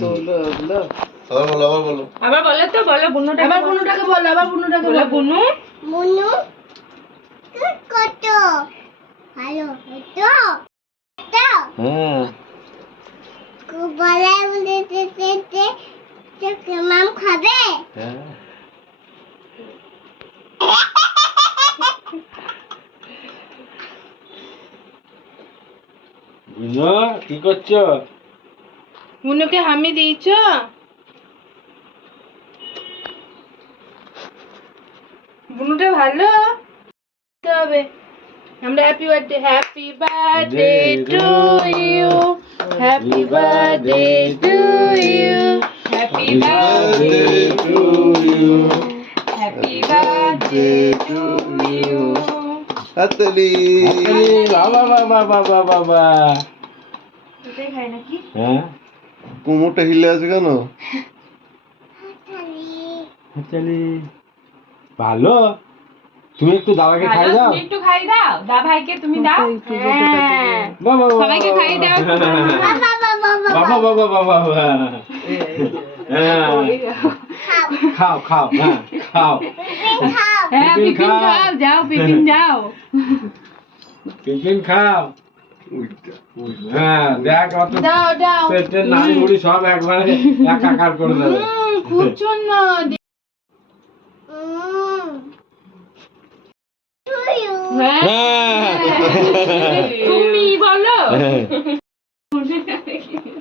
তোলো ওগুলো। আবার বলো তো, বলো বুনুটাকে, আবার বুনুটাকে বল, আবার বুনুটাকে বল। বুনু মুনু কত ভালো হতো তো বলে বলে মাম খাবে বুনু কি করছো? বুনুকে হামি দিয়েছ? বুনুটা ভালো হবে। আমরা happy birthday to you, happy birthday to you, happy birthday to you, happy birthday to you. হাততালি। বাবা বাবা বাবা বাবা। এটাই খাই নাকি? হ্যাঁ কোমরটা হিলে আছে কেন? হাততালি। ভালো, তুমি একটু দাদাকে খাই দাও। তুমি একটু খাই দাও, দা ভাইকে তুমি দাও। হ্যাঁ, বাবা বাবা সবাইকে খাই দাও। বাবা বাবা বাবা বাবা। হ্যাঁ খাও খাও, হ্যাঁ খাও। হ্যাঁ, টিফিন টিফিন খাও। খাও, যাও টিফিন যাও। টিফিন খাও। হ্যাঁ দেখ অত দাও দাও। পেটের নাড়ি মুড়ি সব একবারে একাকার করে দেবে। খুব সুন্দর। তুমি বলো।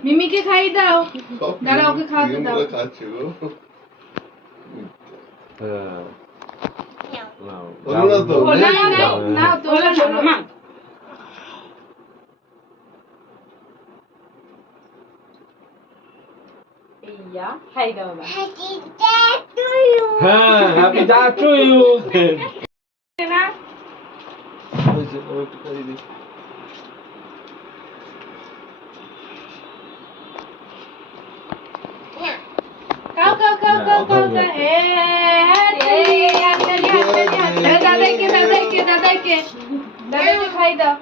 মিমিকে খাই দাও। দাঁড়া, ওকে খাওয়াতে দাও। খাচ্ছে গো। হ্যাঁ হলো না তো? না না না, তোলা না মামা। ইয়া খাই দাও বাবা। হ্যাঁ হ্যাপি বার্থডে টু ইউ। না হয়েছে, ও একটু খাইয়ে দিই। খাও খাও খাও খাও খাও খাও। দাদাইকে দাদাইকে দাদাইকে দাদাইকে খাই দাও।